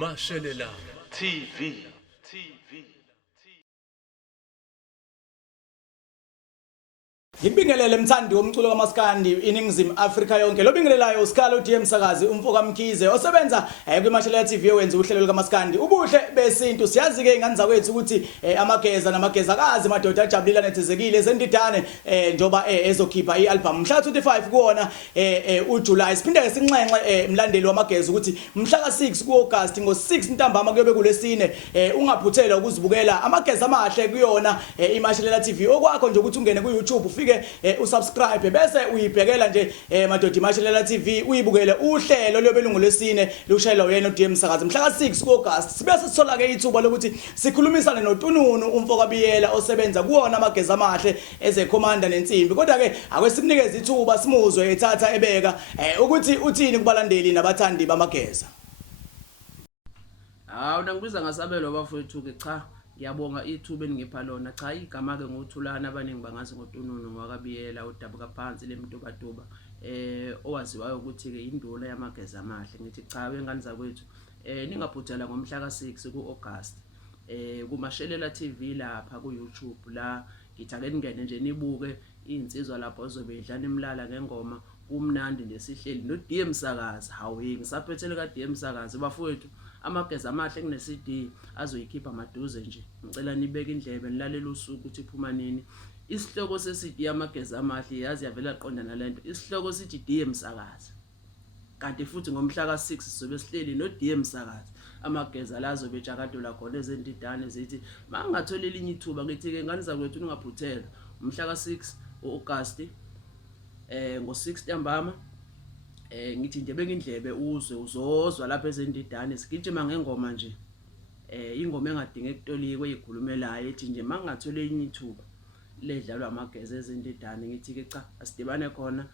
Mashelela TV. Ngibingelele mthandi womculo kaMaskandi iningizimu Afrika yonke lobingelelayo uSikalo DM Msakazi umfoka Mkhize osebenza kwiMashelela TV owenza uhlelo likaMaskandi ubuhle besintu siyazi ke ingane zakwethu ukuthi amageza namagezakazi madoda ajabulile nethezekile ezendidane njoba ezokhipha ialbum mhla 25 kuona uJuly siphinde ke sinxenxe mlandeli wamageza ukuthi mhla ka6 kuAugust ngo6 ntambama kuyobe kulesine ungaphuthelwa ukuzibukela amagezamahle kuyona iMashelela TV okwakho nje ukuthi ungene ku YouTube ufike usubscribe bese uyibhekela nje madoda iMashelela TV uyibukele uhlelo lobelungu lesine lushayela wena uDM Msakazi mhla ka6 kuAugust sibe sithola ke ithuba lokuthi sikhulumisane noTununu umfoka Biyela osebenza kuona amagezamahle ezekhomanda nensimbi kodwa ke akwesinikeza ithuba simuzwe ethatha ebeka ukuthi uthini kubalandeli nabathandi bamageza. Ngibiza ngasabelo bafowethu ke cha ngiyabonga ithuba engipha lona cha igama ke ngothulana abaningi bangazi ngoTununu ngwakabiyela udabuka phansi lemntobadoba owaziwayo ukuthi ke induna yamagezamahle ngithi cha wengane zakwethu ningaphuthela ngomhla ka6 kuAugust kuMashelela TV lapha ku YouTube la ngithi ake ningene nje nibuke insizwa lapho ozobe idlana imlala ngengoma kumnandi lesihleli noDM Msakazi hawe ngisaphethele kaDM Msakazi bafowethu amagezamahle kune CD azoyikhipha maduze nje ngicela nibeke indlebe nilalela usuku ukuthi iphuma nini isihloko se CD yamagezamahle yazi yavela qondana lento isihloko sithi DM Msakazi kanti futhi ngomhla ka6 sizobe sihleli noDM Msakazi amageza lazo betshakadula khona ezendidane zithi mangatholelinyithuba ngithi ke ngane zakwethu ungaphuthela umhla ka6 uAugust ngo6 ntambama ngithi nje beke indlebe uzwe uzozwa lapha ezendidane sigijima ngengoma nje ingoma engadinge ekutoliwe eyikhulumelayo ethi nje mangatholelinyithuba ledlalwa amageza ezendidane ngithi ke cha asidibane khona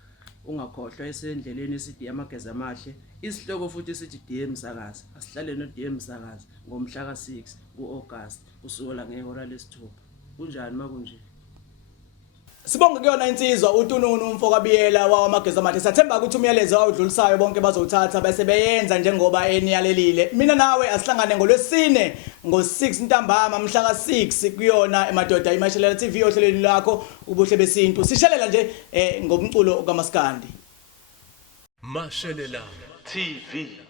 ungakhohlwa esendleleni esithi amagezamahle isihloko futhi sithi DM Msakazi asihlale noDM Msakazi ngomhla ka6 kuAugust kusukela ngehora lesithupha kunjani makunje. Sibonge kuyona insizwa uTununu umfoka Biyela wawamagezamahle sathemba ukuthi umyalezo awudlulisayo bonke bazowuthatha bese beyenza njengoba eniyalelile mina nawe asihlangane ngolwesine ngo6 ntambama mhla ka6 kuyona emadoda iMashelela TV ohlelweni lakho ubuhle besintu sishalela nje ngomculo kaMaskandi Mashelela TV.